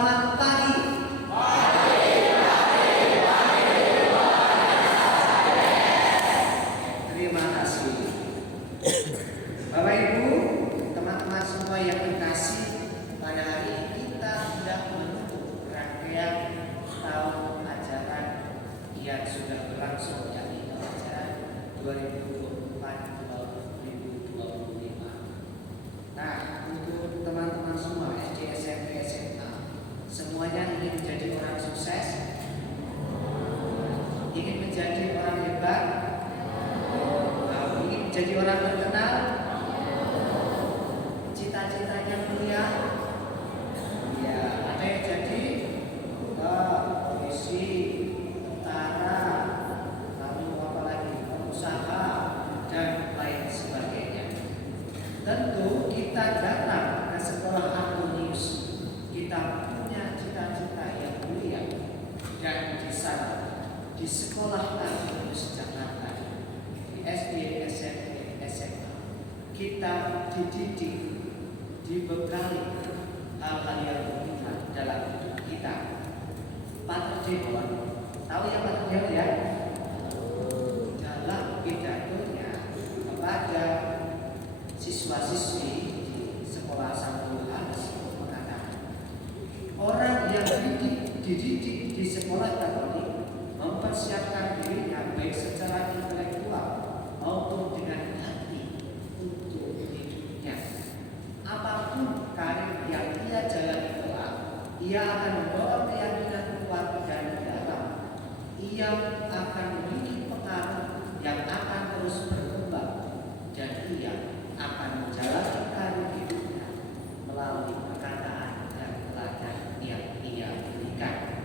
Selamat pagi. Terima kasih. Bapak Ibu, teman-teman semua yang dikasih, pada hari ini kita sudah menutup rangkaian tahun ajaran yang sudah berlangsung, yakni tahun ajaran 2024-2025. Nah, untuk teman-teman semua SD, SMP, SMA, semuanya ingin menjadi orang sukses, ingin menjadi orang hebat, ingin menjadi orang terkenal, cita-citanya mulia. Ya, ada yang jadi polisi, tentara, lalu apa lagi, pengusaha, dan lain sebagainya. Tentu kita datang ke sekolah Harmonius, kita punya cita-cita yang mulia, dan di sana, di sekolah Harmonius Jakarta, di SD, SMP, SMA, kita dididik, dibekali hal-hal yang mulia dalam hidup kita. Pater Deon, tahu ya Pater Deon ya? Dalam pidatonya kepada siswa-siswi di sekolah Santo Yohanes mengatakan, orang yang dididik di sekolah Katolik mempersiapkan dirinya baik secara intelektual maupun dengan hati untuk hidupnya. Apapun karir yang ia jalani kelak, ia akan membawa keyakinan kuat dan dalam. Ia akan memiliki pengaruh yang akan terus berkembang, dan ia akan menjalani karir hidupnya melalui perkataan dan teladan yang ia berikan.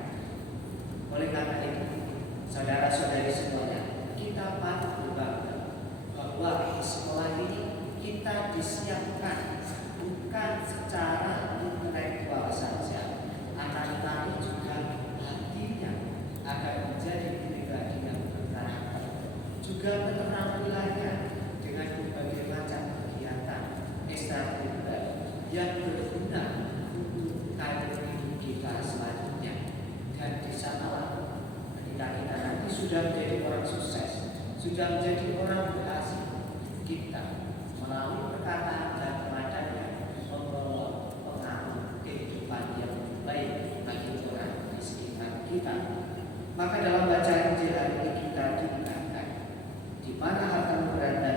Oleh karena itu, saudara-saudari semuanya, kita patut berbangga bahwa di sekolah ini kita disiapkan bukan secara intelektual saja, akan tetapi juga hatinya akan menjadi pribadi yang berkarakter, juga keterampilannya dengan berbagai macam kegiatan ekstrakurikuler yang berguna untuk karir hidup kita selanjutnya. Dan di sanalah ketika kita nanti sudah menjadi orang sukses, sudah menjadi orang berhasil, kita melalui perkataan dan teladannya membawa pengaruh kehidupan yang baik bagi orang di sekitar kita. Maka dalam bacaan Injil hari ini kita diingatkan, di mana hartamu berada,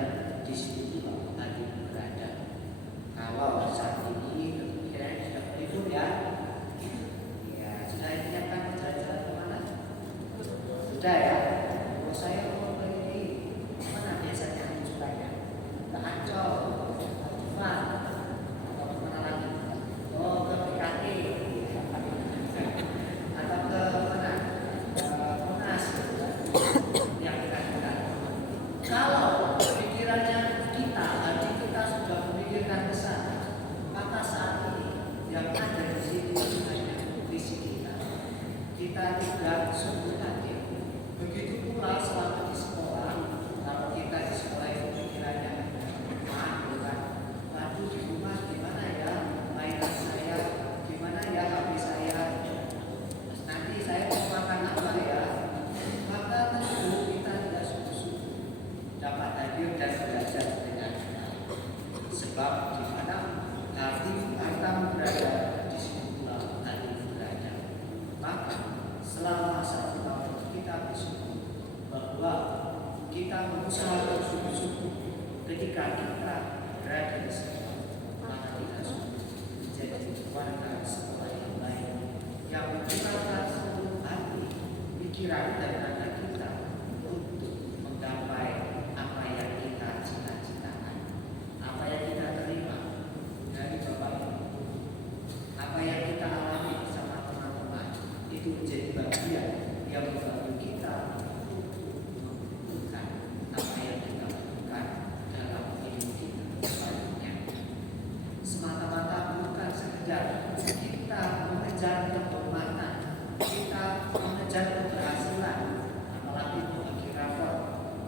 di situ pula hatimu berada. Kalau saat ini kira-kira sudah meliput ya, sudah menyiapkan jalan-jalan kemana? Sudah ya. Kalau saya mau pergi mana biasanya sukanya? Ke Ancol, ke Dufan, atau kemana lagi? Oh, ke PKT, atau ke mana? Monas, yang kita. Kalau pikirannya kita, hati kita sudah memikirkan ke sana, maka saat ini yang ada di sini hanya visi kita. Kita tidak sungguh hati. Begitu pula selama di sekolah, kalau kita di sekolah itu pikirannya, lalu di rumah gimana ya mainan saya, gimana ya HP saya, nanti saya mau makan apa ya. Maka tentu kita tidak sungguh-sungguh dapat hadir dan belajar dengan sebab di mana hartamu berada, di situ pula hatimu berada. Maka selama 1 tahun kita bersyukur bahwa kita berusaha bersungguh-sungguh ketika kita berada di sekolah, maka kita sungguh menjadi warga sekolah yang baik, yang menggunakan seluruh hati, pikiran dan tenaga kita untuk menggapai apa yang kita cita-citakan, apa yang kita terima dari Bapak Ibu, apa yang kita alami bersama teman-teman, itu menjadi bagian yang membantu kita untuk menentukan apa yang kita lakukan dalam hidup kita selanjutnya. Semata-mata bukan sekedar kita mengejar kehormatan, kita mengejar keberhasilan, apalagi membagi rapor,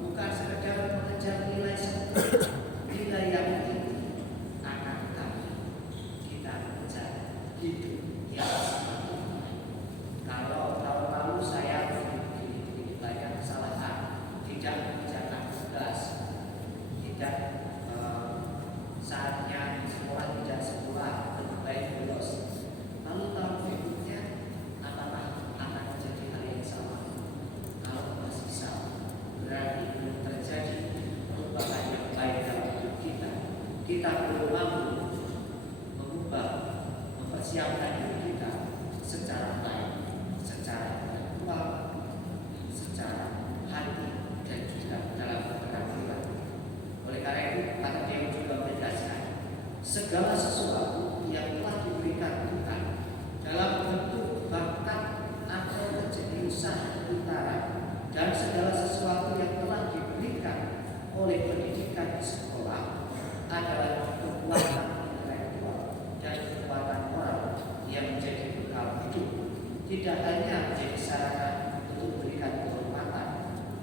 bukan sekedar mengejar nilai sempurna, nilai yang tinggi, akan tetapi kita mengejar hidup yang kita belum mampu mengubah, mempersiapkan diri kita secara baik, secara intelektual, secara hati, dan juga dalam keterampilan. Oleh karena itu, kata dia juga menegaskan segala sesuatu yang telah diberikan Tuhan dalam bentuk bakat atau kejeniusan utara dan segala sesuatu yang telah diberikan oleh pendidikan di sekolah adalah kekuatan intelektual dan kekuatan moral yang menjadi bekal hidup, tidak hanya menjadi sarana untuk memberikan kehormatan,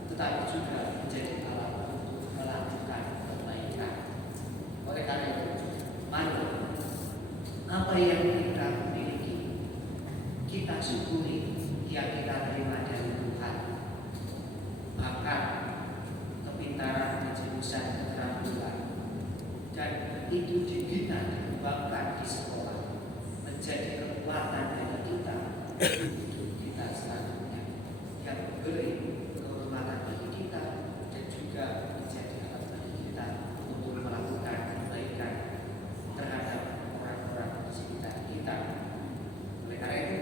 tetapi juga menjadi alat untuk melakukan kebaikan. Oleh karena itu, mari apa yang kita miliki kita syukuri, yang kita terima dari Tuhan, bakat, kepintaran, kejeniusan, keterampilan, dan itu dibina, dikembangkan di sekolah menjadi kekuatan dari kita hidup kita selanjutnya yang memberi kehormatan bagi kita dan juga menjadi alat bagi kita untuk melakukan kebaikan terhadap orang-orang di sekitar kita. Oleh karena itu,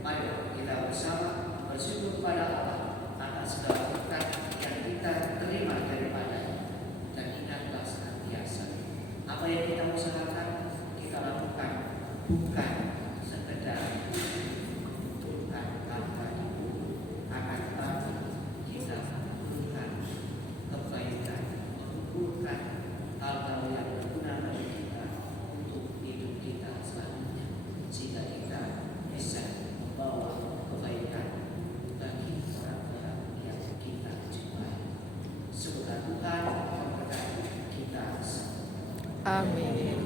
mari kita bersama bersyukur kepada Allah atas segala berkat yang kita terima daripada-Nya, dan ingatlah senantiasa apa yang kita usahakan kita lakukan bukan sekedar mengumpulkan harta di bumi, akan tetapi kita mengumpulkan kebaikan, mengumpulkan hal-hal yang berguna bagi kita untuk hidup kita selanjutnya, sehingga kita bisa membawa kebaikan bagi orang-orang yang kita jumpai. Semoga Tuhan memberkati kita semua. Amin.